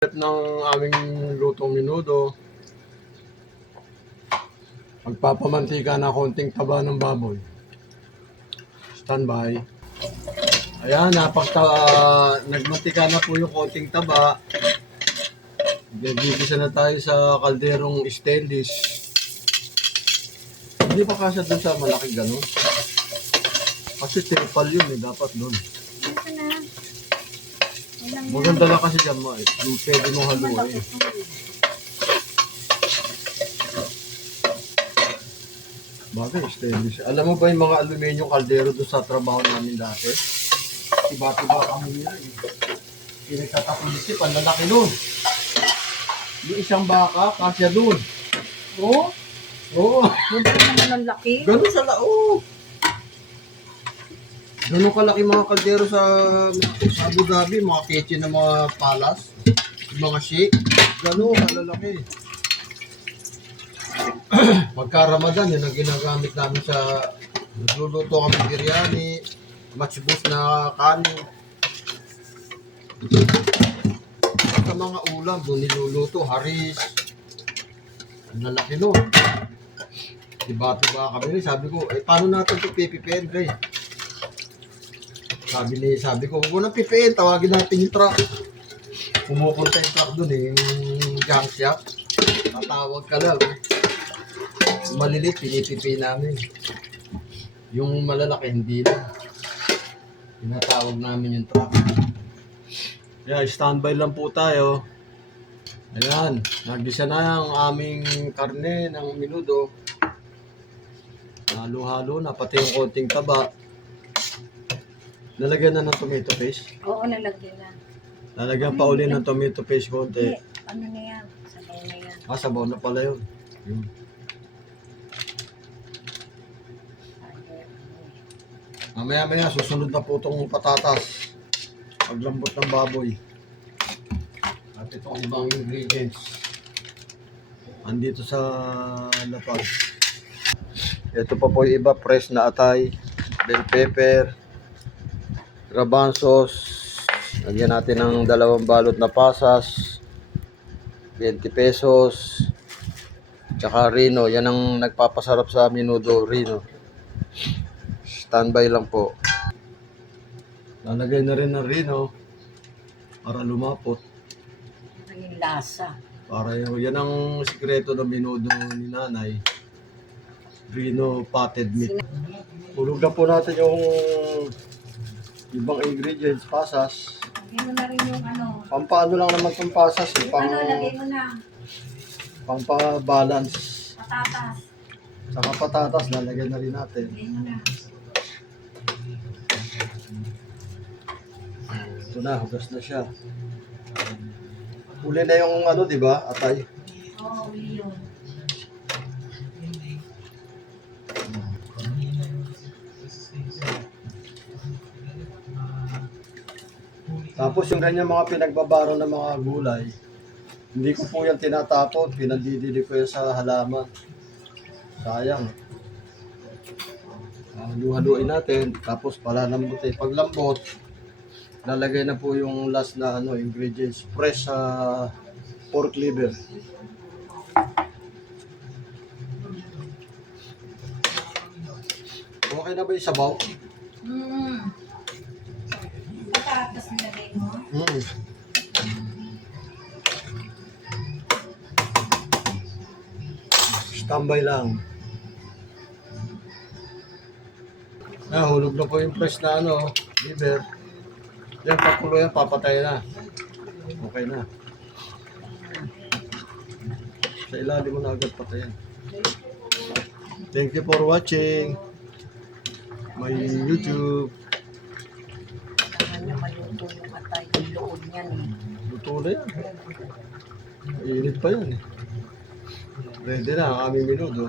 Ng aming lutong menudo, magpapamantika na konting taba ng baboy. Standby. Ayan, nagmantika na po yung konting taba. Gigisa na tayo sa kalderong stainless. Hindi pa kasya dun sa malaking gano'n. Kasi tripal yun dapat dun. Maganda lang kasi dyan mo yung pwede mong haluin. Bagay, stainless. Alam mo ba yung mga aluminium kaldero doon sa trabaho namin dati? Tiba-tiba kami nila eh. Pinagtatapulisip, ang lalaki doon. Yung isang baka, kasya doon. Oo? Oo. Ganda naman ang laki. Ganun sa lao. Ganun kalaki mga kaldero sa Abu Dhabi, mga kitchen ng mga palace, mga sheik. Ganun, kalalaki. Pagka Ramadan, yun ang ginagamit namin sa nagluluto kami biryani, matchbus na kanin. Sa mga ulam, doon niluluto, haris. Ang lalaki nun. Diba kami rin, sabi ko, paano natin ito pipipiin, Dre? Sabi ko, huwag mo nang pipiin, tawagin natin yung truck. Pumupunta yung truck doon yung junk shop. Tatawag ka lang. Malilit, pinipipi namin. Yung malalaki, hindi na. Pinatawag namin yung truck. Yeah, standby lang po tayo. Ayan, nagisa na ang aming karne ng menudo. Halo-halo na, pati yung konting taba. Lalagyan na ng tomato paste? Oo, nalagyan na. Lalagyan pa uli ng tomato paste konti. Ano na yan? Sabaw na yan. Sabaw na pala yun. Mamaya-maya, susunod na po itong patatas. Paglambot ng baboy. At itong ibang ingredients. Andito sa lapag. Ito pa po yung iba, fresh na atay, bell pepper, garbanzos. Lagyan natin ng 2 balot na pasas, 20 pesos, tsaka rino. Yan ang nagpapasarap sa menudo, rino. Standby lang po. Lalagay na rin ng rino para lumapot. Ang lasa. Para yan ang sikreto ng menudo ni nanay. Rino potted meat. Hulog na po natin yung ibang ingredients, pasas. Lagay mo na rin yung ano. Pampaano lang naman itong pasas. Lagay mo na. Pampa-balance. Patatas. Saka patatas, lalagyan na rin natin. Lagay mo na. Ito na, hugas na siya. Huli na yung ano, di ba, atay? Oo, uli yun. Tapos yung ganyan mga pinagbabaro ng mga gulay, hindi ko po yan tinatapon, pinandidili ko yan sa halaman. Sayang. Halu-haluin natin, tapos palalambutin. Pag lambot, lalagay na po yung last na ingredients, fresh pork liver. Okay na ba yung sabaw? Patatas nilagay mo. Standby lang. Hulog na po yung fresh na liver. Yan, pakulo yan, papatay na. Okay na. Sa ilalim mo na agad patayin. Thank you for watching my YouTube. Kailangan niya maluto yung atay. Yung loob niyan eh. Luto na yan. Mainit pa yan eh. Ready na ang aming menudo.